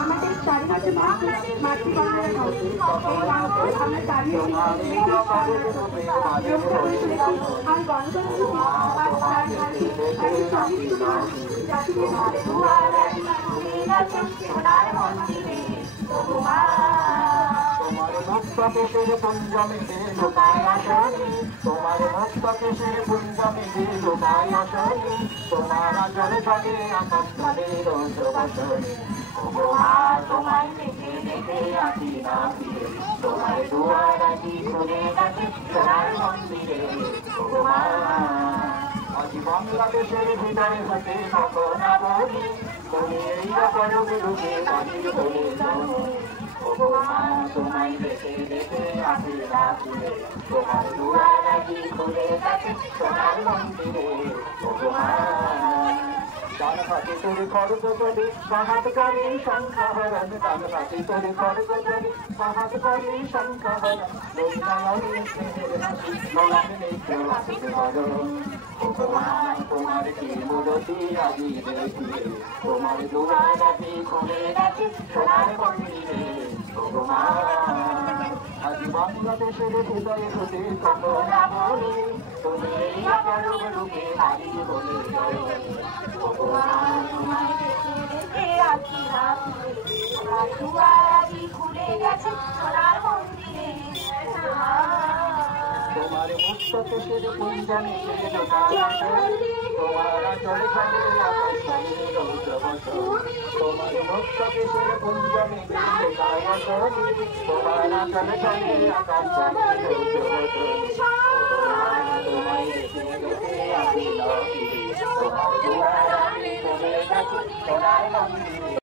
আমাদের চারিপাশে মাটি বানানো এই গানকে আমরা চালিয়ে আর মুক্তকেশের পুঞ্জমিতে লোকায় আসনি তোমার মুক্তকেশের পুঞ্জমিতে লোকায় আসনি তোমার আচলে থাকে আনন্দের বসনি তোমায় দেখে দেখে আসি না ফিরে তোমার দুয়ার আজি খুলে গেছে সোনার মন্দিরে আজি বাংলাদেশের ভিতরে হতে কখন বলি তুমি এই অপরূপ রূপে বাড়ির বলে জানো তোমায় দেখে দেখে আসি না ফিরে তোমার দুয়ার আজি খুলে গেছে সোনার মন্দিরে ডান হাতে তোর খড়গ করি বাহাত করি সংখ্যা হরণ ডান হাতে তোর খড়গ করি বাহাত করি সংখ্যা হরণ নয়নে স্নেহের হাসি নয়নে নেত্র হাসি হরণ তোমার কি মূরতি আজি দেখি তোমার দুয়ার আজি খুলে গেছে সোনার মন্দিরে আজি বাংলাদেশের হৃদয়ে হতে কখন বলি তুমি এই অপরূপ রূপে হারিয়ে বলে তোমায় দেখে দেখে আসি না ফিরে তোমার দুয়ার আজি খুলে গেছে সোনার মন্দিরে তোমার মুক্তকেশের পুঞ্জমিতে লোকায় আসনি তোমার আচলে থাকে আকাশের রৌদ্রবসন তোমার মুক্তকেশের পুঞ্জমিতে লোকায় আসনি তোমার আচলে থাকে আকাশের রৌদ্রবসন তোমায় দেখে দেখে আসি না ফিরে তোমার দুয়ার আজি খুলে গেছে সোনার মন্দিরে।